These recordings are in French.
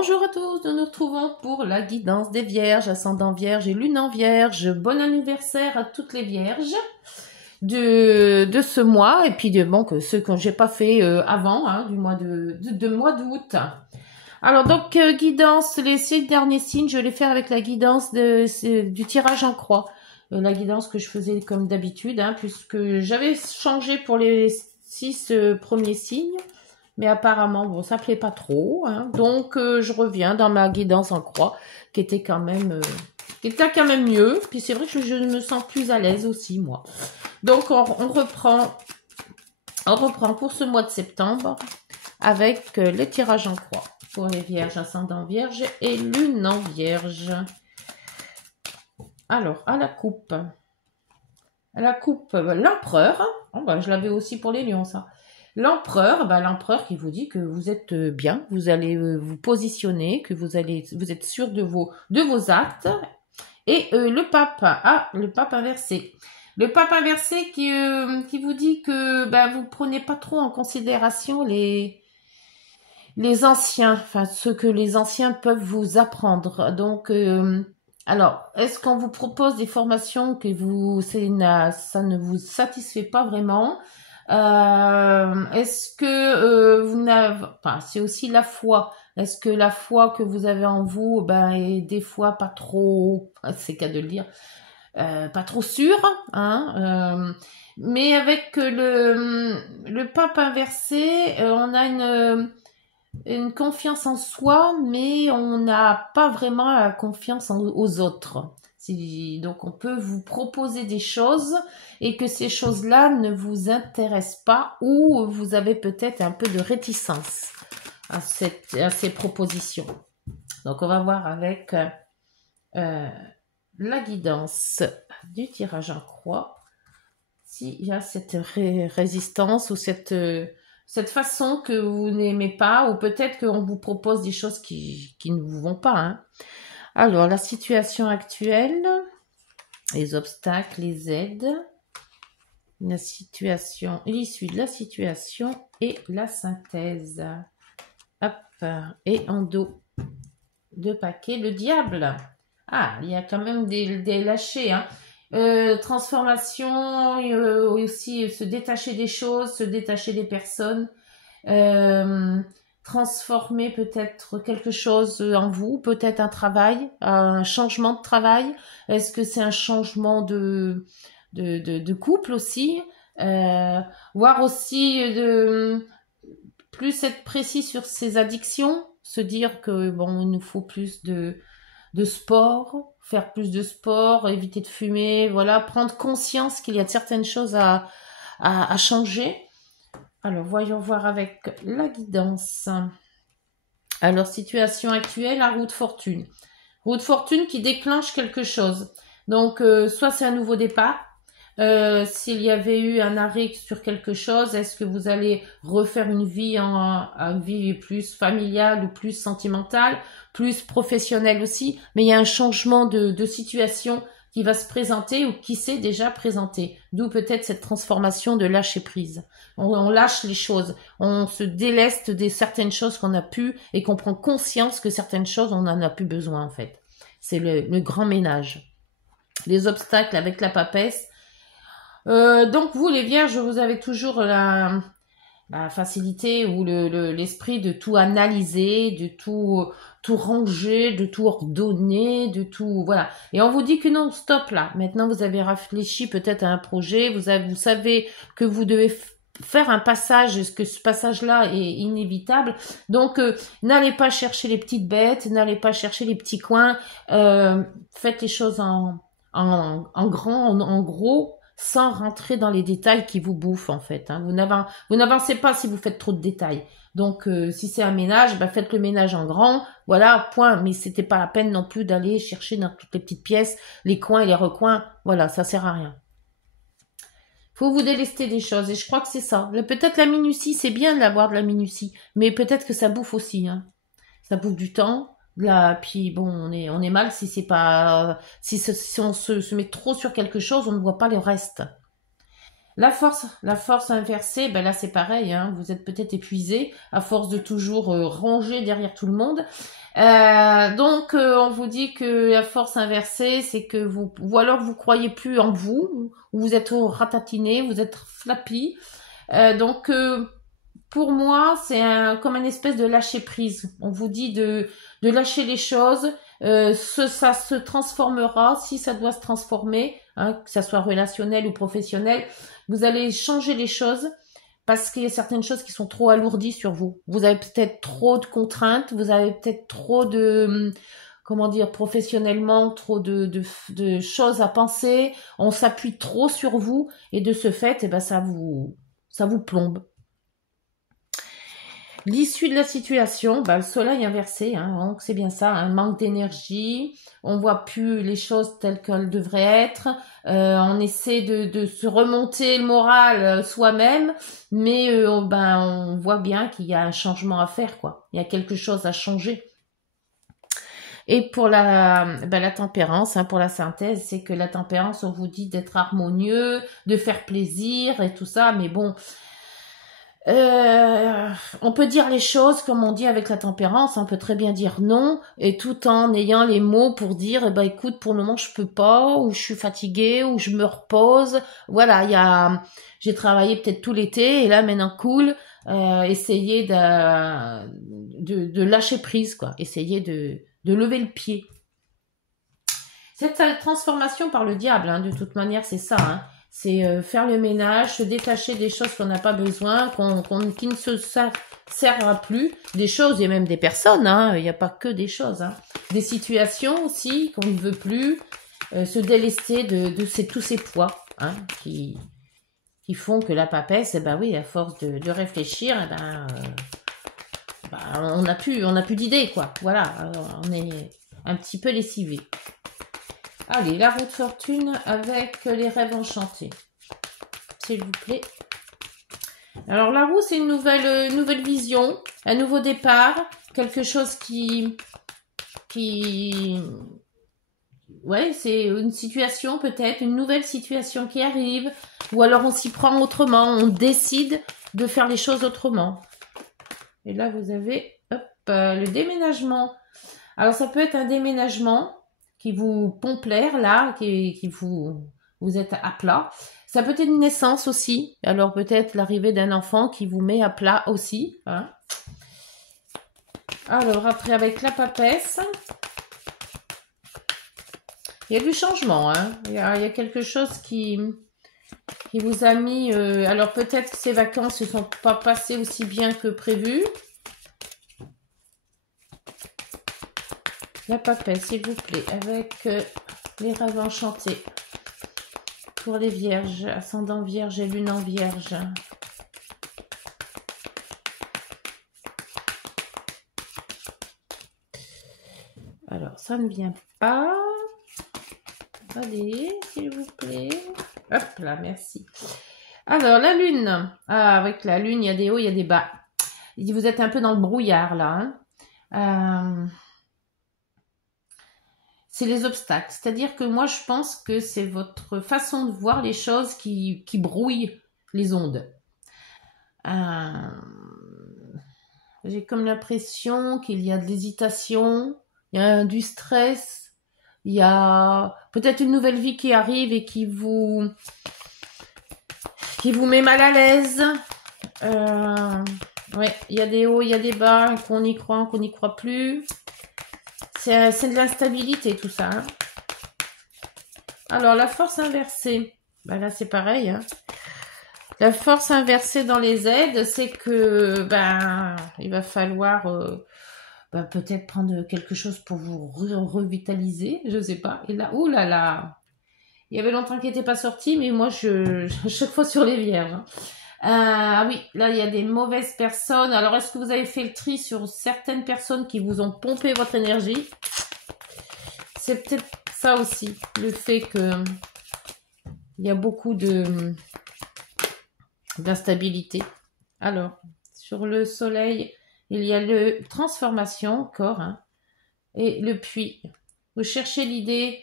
Bonjour à tous, nous nous retrouvons pour la guidance des vierges, ascendant vierge et lune en vierge. Bon anniversaire à toutes les vierges de ce mois et puis bon, que ceux que j'ai pas fait avant, du mois mois d'août. Alors donc guidance, les 6 derniers signes, je vais les faire avec la guidance du tirage en croix. La guidance que je faisais comme d'habitude, puisque j'avais changé pour les 6 premiers signes. Mais apparemment, bon, ça plaît pas trop. Donc, je reviens dans ma guidance en croix, qui était quand même mieux. Puis c'est vrai que je me sens plus à l'aise aussi, moi. Donc, on reprend pour ce mois de septembre avec le tirage en croix pour les vierges, ascendant vierge et lune en vierge. Alors, à la coupe, l'empereur. Oh, bah, je l'avais aussi pour les lions, ça. L'empereur qui vous dit que vous êtes bien, vous allez vous positionner, que vous êtes sûr de vos actes. Et le pape, le pape inversé. Le pape inversé qui vous dit que vous prenez pas trop en considération les anciens, enfin ce que les anciens peuvent vous apprendre. Donc alors, est-ce qu'on vous propose des formations que ça ne vous satisfait pas vraiment? Est-ce que vous n'avez, enfin, c'est aussi la foi. Est-ce que la foi que vous avez en vous, est des fois pas trop, c'est qu'à de le dire, pas trop sûre, mais avec le pape inversé, on a une confiance en soi, mais on n'a pas vraiment la confiance aux autres. Donc on peut vous proposer des choses et que ces choses-là ne vous intéressent pas ou vous avez peut-être un peu de réticence à ces propositions. Donc on va voir avec la guidance du tirage en croix s'il y a cette résistance ou cette façon que vous n'aimez pas, ou peut-être qu'on vous propose des choses qui ne vous vont pas. Alors, la situation actuelle, les obstacles, les aides, la situation, l'issue de la situation et la synthèse. Hop, et en dos, 2 paquets, le diable. Ah, il y a quand même des lâchers, transformation, aussi se détacher des choses, se détacher des personnes, transformer peut-être quelque chose en vous, peut-être un travail, un changement de travail. Est-ce que c'est un changement de couple aussi, voir aussi plus être précis sur ses addictions, se dire que bon, il nous faut plus de sport, faire plus de sport, éviter de fumer, voilà, prendre conscience qu'il y a certaines choses à changer. Alors, voyons voir avec la guidance. Alors, situation actuelle, la roue de fortune. Roue de fortune qui déclenche quelque chose. Donc, soit c'est un nouveau départ. S'il y avait eu un arrêt sur quelque chose, est-ce que vous allez refaire une vie vie plus familiale ou plus sentimentale, plus professionnelle aussi, mais il y a un changement de situation qui va se présenter ou qui s'est déjà présenté. D'où peut-être cette transformation de lâcher prise. On lâche les choses, on se déleste de certaines choses qu'on a pu et qu'on prend conscience que certaines choses on n'en a plus besoin en fait. C'est le grand ménage. Les obstacles avec la papesse. Donc vous les vierges, vous avez toujours la facilité ou l'esprit de tout analyser, de tout ranger, de tout ordonner, de tout, voilà. Et on vous dit que non, stop là. Maintenant vous avez réfléchi peut-être à un projet, vous savez que vous devez faire un passage, que ce passage-là est inévitable. Donc n'allez pas chercher les petites bêtes, n'allez pas chercher les petits coins, faites les choses en grand, en gros, sans rentrer dans les détails qui vous bouffent en fait. Vous n'avancez pas si vous faites trop de détails. Donc si c'est un ménage, faites le ménage en grand, voilà, point. Mais c'était pas la peine non plus d'aller chercher dans toutes les petites pièces, les coins et les recoins, voilà, ça sert à rien. Faut vous délester des choses et je crois que c'est ça. Peut-être la minutie, c'est bien d'avoir de la minutie, mais peut-être que ça bouffe aussi. Ça bouffe du temps. Là, puis bon, on est mal si c'est pas, si on se met trop sur quelque chose, on ne voit pas le reste. La force inversée, ben là c'est pareil, hein, vous êtes peut-être épuisé à force de toujours ranger derrière tout le monde. Donc on vous dit que la force inversée, c'est que vous, ou alors vous croyez plus en vous, ou vous êtes ratatiné, vous êtes flappy. Donc pour moi, c'est comme une espèce de lâcher prise. On vous dit de lâcher les choses. Ça se transformera si ça doit se transformer, hein, que ça soit relationnel ou professionnel. Vous allez changer les choses parce qu'il y a certaines choses qui sont trop alourdies sur vous. Vous avez peut-être trop de contraintes, vous avez peut-être trop de, comment dire, professionnellement, trop de choses à penser. On s'appuie trop sur vous et de ce fait, eh ben, ça vous plombe. L'issue de la situation, bah, le soleil inversé, hein, donc c'est bien ça, un manque d'énergie, on voit plus les choses telles qu'elles devraient être, on essaie de se remonter le moral soi-même, mais on voit bien qu'il y a un changement à faire, quoi. Il y a quelque chose à changer. Et pour la tempérance, hein, pour la synthèse, c'est que la tempérance, on vous dit d'être harmonieux, de faire plaisir et tout ça, mais bon, on peut dire les choses comme on dit avec la tempérance, on peut très bien dire non, et tout en ayant les mots pour dire, eh ben écoute, pour le moment je peux pas, ou je suis fatiguée, ou je me repose. Voilà, j'ai travaillé peut-être tout l'été, et là maintenant cool, essayer de lâcher prise, quoi, essayer de lever le pied. Cette transformation par le diable, hein, de toute manière, c'est ça, hein. C'est faire le ménage, se détacher des choses qu'on n'a pas besoin, qui ne se servent plus. Des choses et même des personnes, hein. Il n'y a pas que des choses, hein. Des situations aussi qu'on ne veut plus. Se délester de tous ces poids, hein, qui font que la papesse, eh ben oui, à force de réfléchir, eh on n'a plus d'idées, quoi. Voilà, on est un petit peu lessivé. Allez, la roue de fortune avec les rêves enchantés. S'il vous plaît. Alors, la roue, c'est une nouvelle vision, un nouveau départ, quelque chose ouais, c'est une situation peut-être, une nouvelle situation qui arrive, ou alors on s'y prend autrement, on décide de faire les choses autrement. Et là, vous avez, le déménagement. Alors, ça peut être un déménagement qui vous pompe l'air là, qui vous êtes à plat. Ça peut être une naissance aussi. Alors peut-être l'arrivée d'un enfant qui vous met à plat aussi, hein. Alors après avec la papesse, il y a du changement, hein. Il y a quelque chose qui vous a mis. Alors peut-être que ces vacances ne sont pas passées aussi bien que prévu. La papesse, s'il vous plaît, avec les rêves enchantés. Pour les vierges, ascendant vierge et lune en vierge. Alors, ça ne vient pas. Allez, s'il vous plaît. Hop là, merci. Alors, la lune. Ah, avec la lune, il y a des hauts, il y a des bas. Vous êtes un peu dans le brouillard, là, hein. C'est les obstacles. C'est-à-dire que moi, je pense que c'est votre façon de voir les choses qui brouille les ondes. J'ai comme l'impression qu'il y a de l'hésitation, il y a du stress, il y a peut-être une nouvelle vie qui arrive et qui vous met mal à l'aise. Ouais, il y a des hauts, il y a des bas, qu'on y croit plus. C'est de l'instabilité tout ça, hein. Alors la force inversée, là c'est pareil, hein. La force inversée dans les aides, c'est que il va falloir peut-être prendre quelque chose pour vous revitaliser, je sais pas. Et là, oulala, il y avait longtemps qu'il n'était pas sorti, mais moi chaque fois sur les vierges, hein. Ah oui, là il y a des mauvaises personnes. Alors est-ce que vous avez fait le tri sur certaines personnes qui vous ont pompé votre énergie? C'est peut-être ça aussi, le fait que il y a beaucoup d'instabilité. Alors, sur le soleil, il y a le transformation encore, hein, et le puits. Vous cherchez l'idée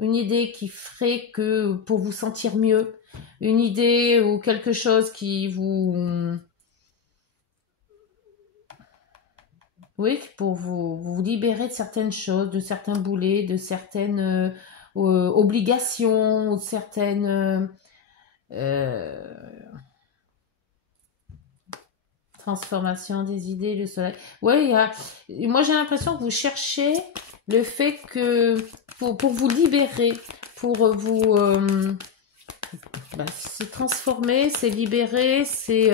une idée qui ferait que pour vous sentir mieux, une idée ou quelque chose qui vous, oui, pour vous libérer de certaines choses, de certains boulets, de certaines obligations, ou de certaines euh, transformations des idées, le soleil. Oui, moi j'ai l'impression que vous cherchez le fait que pour vous libérer, pour vous c'est transformer, c'est libérer, c'est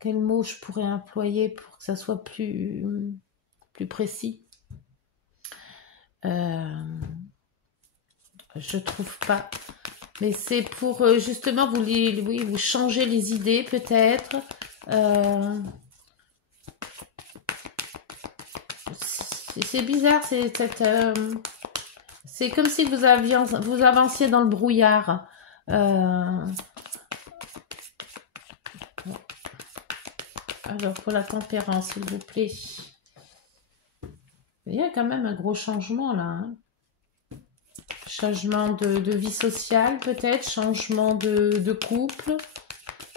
quel mot je pourrais employer pour que ça soit plus précis. Je trouve pas. Mais c'est pour justement vous changer les idées peut-être. C'est bizarre, c'est comme si vous avanciez dans le brouillard. Alors pour la tempérance, s'il vous plaît. Il y a quand même un gros changement là. Hein. Changement de vie sociale peut-être, changement de couple.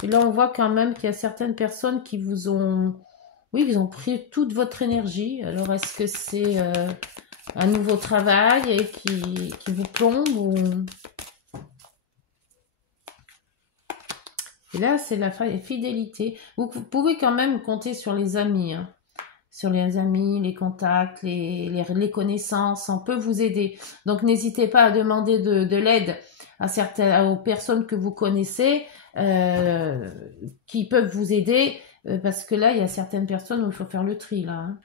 Et là on voit quand même qu'il y a certaines personnes qui vous ont... Oui, ils ont pris toute votre énergie. Alors est-ce que c'est un nouveau travail et qui vous plombe ou... Et là c'est la fidélité. Vous pouvez quand même compter sur les amis. Hein. Sur les amis, les contacts, les connaissances, on peut vous aider. Donc n'hésitez pas à demander de l'aide aux personnes que vous connaissez qui peuvent vous aider parce que là il y a certaines personnes où il faut faire le tri là. Hein.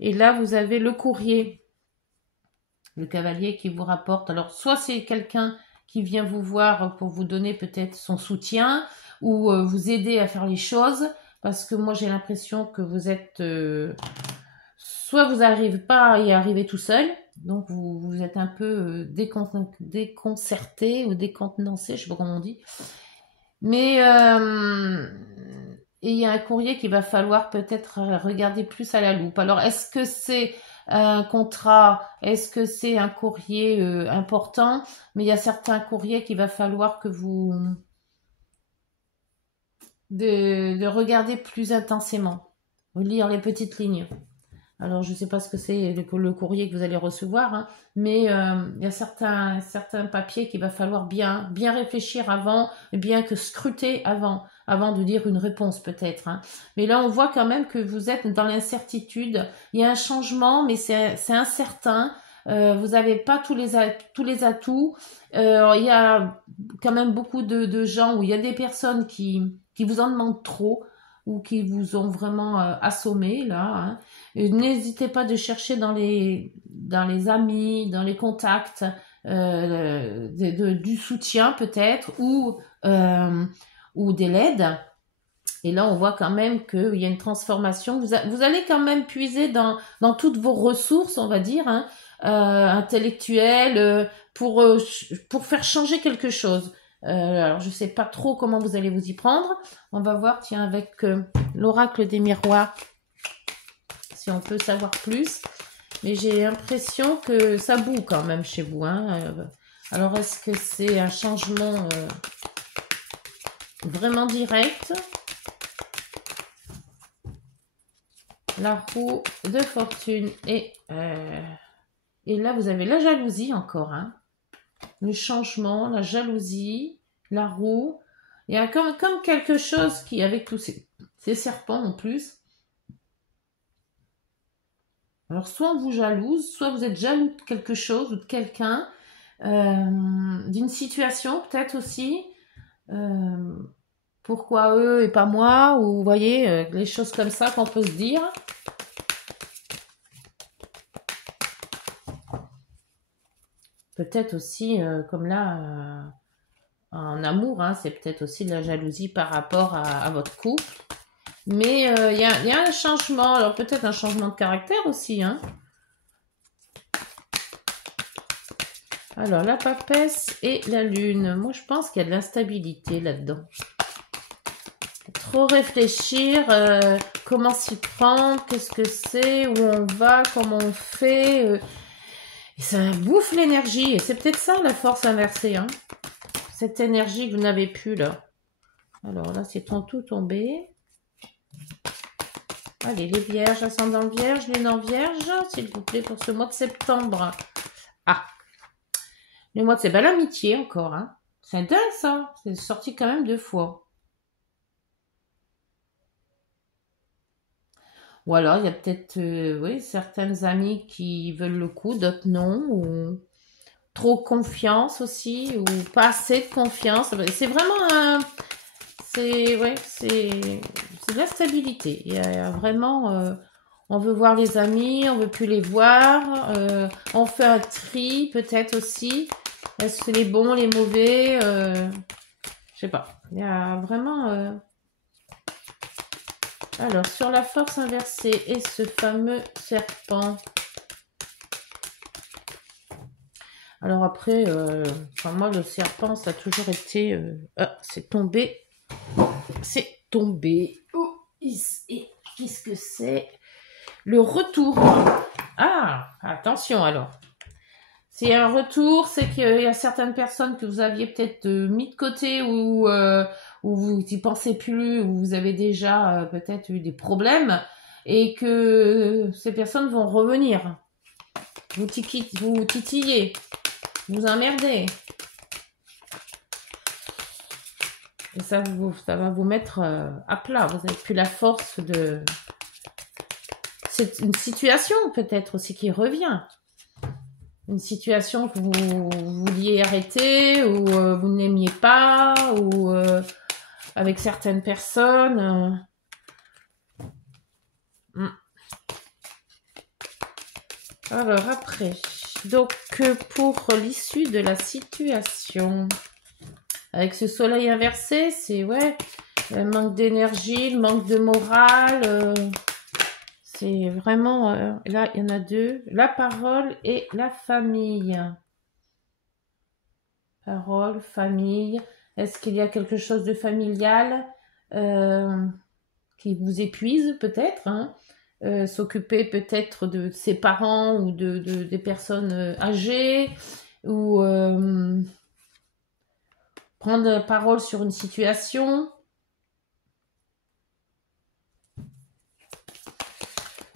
Et là vous avez le courrier, le cavalier qui vous rapporte. Alors soit c'est quelqu'un qui vient vous voir pour vous donner peut-être son soutien ou vous aider à faire les choses. Parce que moi, j'ai l'impression que vous êtes... soit vous n'arrivez pas à y arriver tout seul, donc vous êtes un peu déconcerté ou décontenancé, je ne sais pas comment on dit. Mais il y a un courrier qu'il va falloir peut-être regarder plus à la loupe. Alors, est-ce que c'est un contrat? Est-ce que c'est un courrier important? Mais il y a certains courriers qu'il va falloir que vous... de regarder plus intensément, lire les petites lignes. Alors, je ne sais pas ce que c'est le courrier que vous allez recevoir, hein, mais il y a certains papiers qu'il va falloir bien réfléchir avant, bien que scruter avant de dire une réponse peut-être. Hein. Mais là, on voit quand même que vous êtes dans l'incertitude. Il y a un changement, mais c'est incertain. Vous n'avez pas tous les atouts. Il y a quand même beaucoup de gens où il y a des personnes qui vous en demandent trop ou qui vous ont vraiment assommé là. Hein. N'hésitez pas de chercher dans les amis, dans les contacts du soutien peut-être ou de l'aide. Et là, on voit quand même qu'il y a une transformation. Vous allez quand même puiser dans toutes vos ressources, on va dire, hein, intellectuelles, pour faire changer quelque chose. Alors, je ne sais pas trop comment vous allez vous y prendre. On va voir, tiens, avec l'oracle des miroirs, si on peut savoir plus. Mais j'ai l'impression que ça boue quand même chez vous. Hein. Alors, est-ce que c'est un changement vraiment direct? La roue de fortune et là, vous avez la jalousie encore. Hein. Le changement, la jalousie, la roue. Il y a comme quelque chose qui, avec tous ces serpents en plus. Alors, soit on vous jalouse, soit vous êtes jaloux de quelque chose ou de quelqu'un, d'une situation peut-être aussi. Pourquoi eux et pas moi? Ou vous voyez, les choses comme ça qu'on peut se dire. Peut-être aussi, comme là, en amour, hein, c'est peut-être aussi de la jalousie par rapport à votre couple. Mais il y a un changement, alors peut-être un changement de caractère aussi. Hein. Alors, la papesse et la lune. Moi, je pense qu'il y a de l'instabilité là-dedans. Trop réfléchir, comment s'y prendre, qu'est-ce que c'est, où on va, comment on fait. Ça bouffe l'énergie. Et c'est peut-être ça, la force inversée. Hein. Cette énergie que vous n'avez plus, là. Alors là, c'est tout tombé. Allez, les vierges, ascendant vierge, lune en vierge, s'il vous plaît, pour ce mois de septembre. Ah, le mois de septembre, l'amitié encore. Hein. C'est dingue, ça. C'est sorti quand même 2 fois. Ou alors, il y a peut-être, oui, certaines amies qui veulent le coup, d'autres non. Ou trop confiance aussi, ou pas assez de confiance. C'est vraiment un... C'est ouais, c'est de la stabilité. Il y a vraiment... on veut voir les amis, on veut plus les voir. On fait un tri peut-être aussi. Est-ce que c'est les bons, les mauvais je sais pas. Il y a vraiment... Alors, sur la force inversée et ce fameux serpent... Alors après, enfin moi le serpent ça a toujours été... Ah, c'est tombé. C'est tombé. Oh, et qu'est-ce que c'est? Le retour. Ah, attention alors. C'est un retour, c'est qu'il y a certaines personnes que vous aviez peut-être mis de côté ou vous n'y pensez plus, ou vous avez déjà peut-être eu des problèmes et que ces personnes vont revenir. Vous titillez. Vous emmerdez. Et ça va vous mettre à plat. Vous n'avez plus la force de... C'est une situation peut-être aussi qui revient. Une situation que vous vouliez arrêter ou vous n'aimiez pas ou avec certaines personnes. Alors après, donc pour l'issue de la situation... Avec ce soleil inversé, c'est ouais, le manque d'énergie, le manque de morale. C'est vraiment... là, il y en a 2. La parole et la famille. Parole, famille. Est-ce qu'il y a quelque chose de familial qui vous épuise peut-être hein s'occuper peut-être de ses parents ou des personnes âgées ou... prendre la parole sur une situation.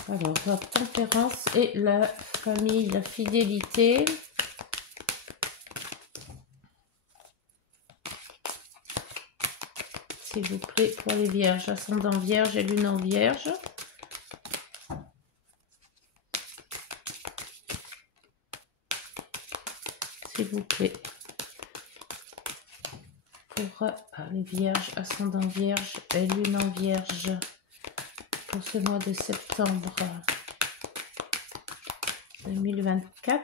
Alors, la tempérance et la famille, la fidélité. S'il vous plaît, pour les vierges, ascendant vierge et lune en vierge. S'il vous plaît. Pour les vierges, ascendant vierge et lune en vierge pour ce mois de septembre 2024.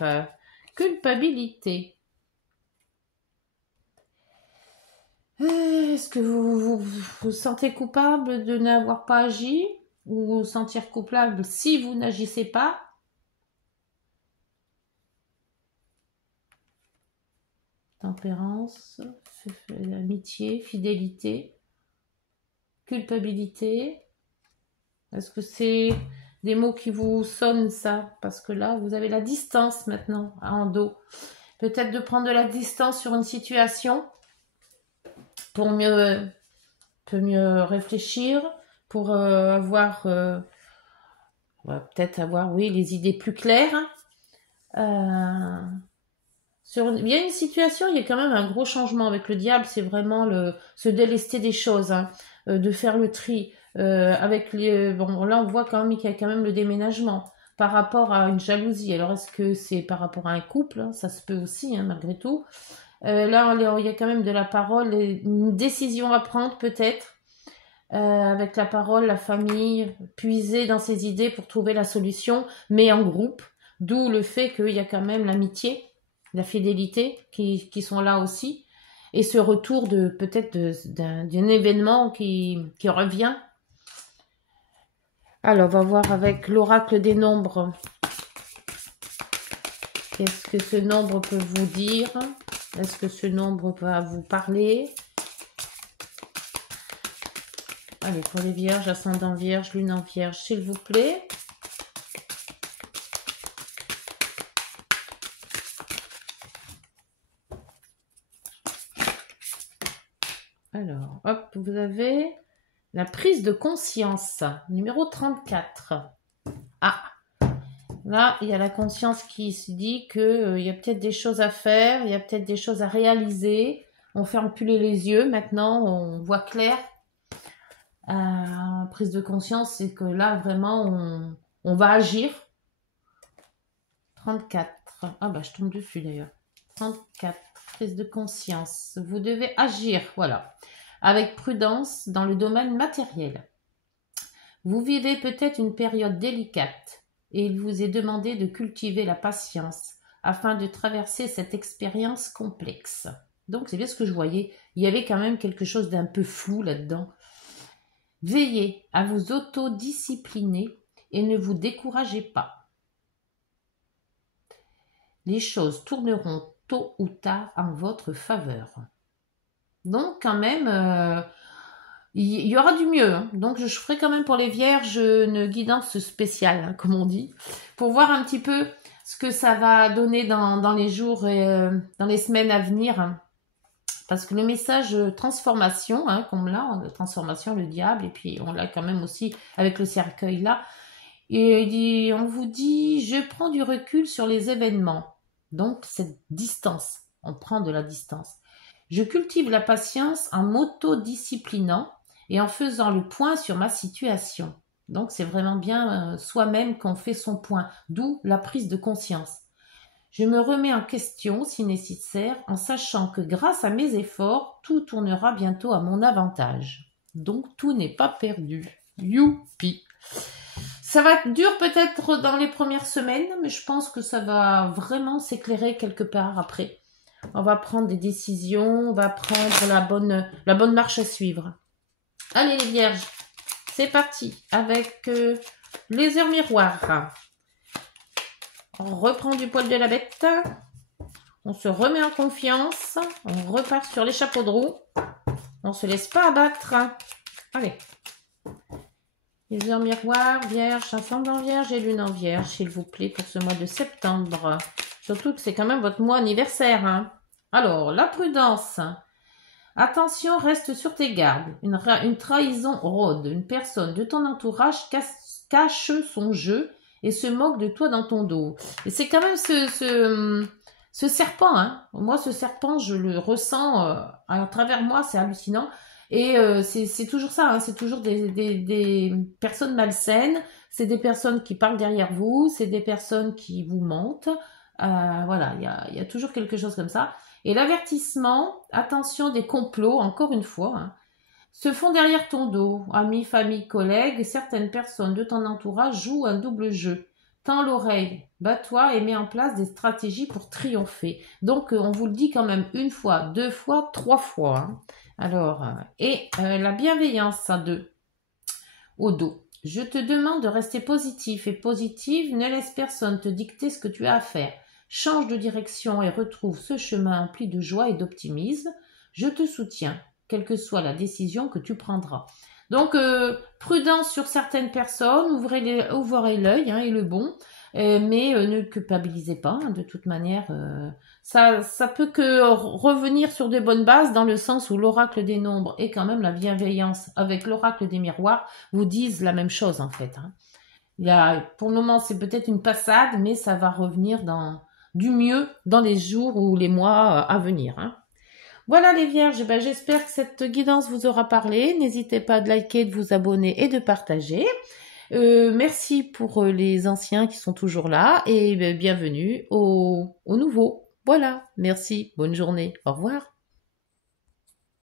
Hop. Culpabilité. Est-ce que vous sentez coupable de n'avoir pas agi ou vous sentir coupable si vous n'agissez pas? Tempérance, amitié, fidélité, culpabilité. Est-ce que c'est des mots qui vous sonnent ça? Parce que là, vous avez la distance maintenant en dos. Peut-être de prendre de la distance sur une situation pour mieux réfléchir, pour avoir... peut-être avoir, oui, les idées plus claires. Il y a une situation, il y a quand même un gros changement avec le diable, c'est vraiment se délester des choses, hein, de faire le tri. Avec bon, là, on voit quand même qu'il y a quand même le déménagement par rapport à une jalousie. Alors, est-ce que c'est par rapport à un couple hein? Ça se peut aussi, hein, malgré tout. Là, il y a quand même de la parole, une décision à prendre peut-être. Avec la parole, la famille, puiser dans ses idées pour trouver la solution, mais en groupe. D'où le fait qu'il y a quand même l'amitié, la fidélité qui sont là aussi. Et ce retour de peut-être d'un événement qui revient. Alors, on va voir avec l'oracle des nombres. Qu'est-ce que ce nombre peut vous dire? Est-ce que ce nombre va vous parler? Allez, pour les vierges, ascendant vierge, lune en vierge, s'il vous plaît. Alors, hop, vous avez la prise de conscience, numéro 34. Ah, là, il y a la conscience qui se dit qu'il y a peut-être des choses à faire, il y a peut-être des choses à réaliser. On ferme plus les yeux, maintenant, on voit clair. Prise de conscience, c'est que là, vraiment, on va agir. 34. Ah bah, je tombe dessus d'ailleurs. 34. Prise de conscience. Vous devez agir, voilà, avec prudence dans le domaine matériel. Vous vivez peut-être une période délicate et il vous est demandé de cultiver la patience afin de traverser cette expérience complexe. Donc, c'est bien ce que je voyais. Il y avait quand même quelque chose d'un peu flou là-dedans. Veillez à vous autodiscipliner et ne vous découragez pas. Les choses tourneront tôt ou tard en votre faveur. Donc, quand même, il y aura du mieux. Hein. Donc, je ferai quand même pour les vierges une guidance spéciale, hein, comme on dit, pour voir un petit peu ce que ça va donner dans les jours et dans les semaines à venir. Hein. Parce que le message transformation, hein, comme là, transformation, le diable, et puis on l'a quand même aussi avec le cercueil là, et on vous dit, je prends du recul sur les événements. Donc, cette distance, on prend de la distance. Je cultive la patience en m'autodisciplinant et en faisant le point sur ma situation. Donc, c'est vraiment bien soi-même qu'on fait son point, d'où la prise de conscience. Je me remets en question si nécessaire en sachant que grâce à mes efforts, tout tournera bientôt à mon avantage. Donc, tout n'est pas perdu. Youpi! Ça va être dur peut-être dans les premières semaines, mais je pense que ça va vraiment s'éclairer quelque part après. On va prendre des décisions, on va prendre la bonne marche à suivre. Allez les vierges, c'est parti avec les heures miroirs. On reprend du poil de la bête, on se remet en confiance, on repart sur les chapeaux de roue, on se laisse pas abattre. Allez. Les heures miroirs, vierge, ascendant vierge et lune en vierge, s'il vous plaît, pour ce mois de septembre. Surtout que c'est quand même votre mois anniversaire. Hein. Alors, la prudence. Attention, reste sur tes gardes. Une trahison rôde. Une personne de ton entourage cache son jeu et se moque de toi dans ton dos. Et c'est quand même ce serpent. Hein. Moi, ce serpent, je le ressens à travers moi, c'est hallucinant. Et c'est toujours ça, hein, c'est toujours des personnes malsaines, c'est des personnes qui parlent derrière vous, c'est des personnes qui vous mentent. Voilà, il y a toujours quelque chose comme ça. Et l'avertissement, attention des complots, encore une fois, hein, se font derrière ton dos. Amis, famille, collègues, certaines personnes de ton entourage jouent un double jeu. Tends l'oreille, bats-toi et mets en place des stratégies pour triompher. Donc, on vous le dit quand même une fois, deux fois, trois fois. Hein. Alors, la bienveillance à deux, au dos. Je te demande de rester positif et positive, ne laisse personne te dicter ce que tu as à faire. Change de direction et retrouve ce chemin empli de joie et d'optimisme. Je te soutiens, quelle que soit la décision que tu prendras. Donc, prudence sur certaines personnes, ouvrez l'œil hein, et le bon, mais ne culpabilisez pas, hein, de toute manière. Ça peut que revenir sur de bonnes bases dans le sens où l'oracle des nombres et quand même la bienveillance avec l'oracle des miroirs vous disent la même chose en fait. Hein. Pour le moment, c'est peut-être une passade, mais ça va revenir du mieux dans les jours ou les mois à venir. Hein. Voilà les vierges, ben, j'espère que cette guidance vous aura parlé. N'hésitez pas à liker, de vous abonner et de partager. Merci pour les anciens qui sont toujours là et bienvenue aux nouveaux. Voilà, merci, bonne journée, au revoir.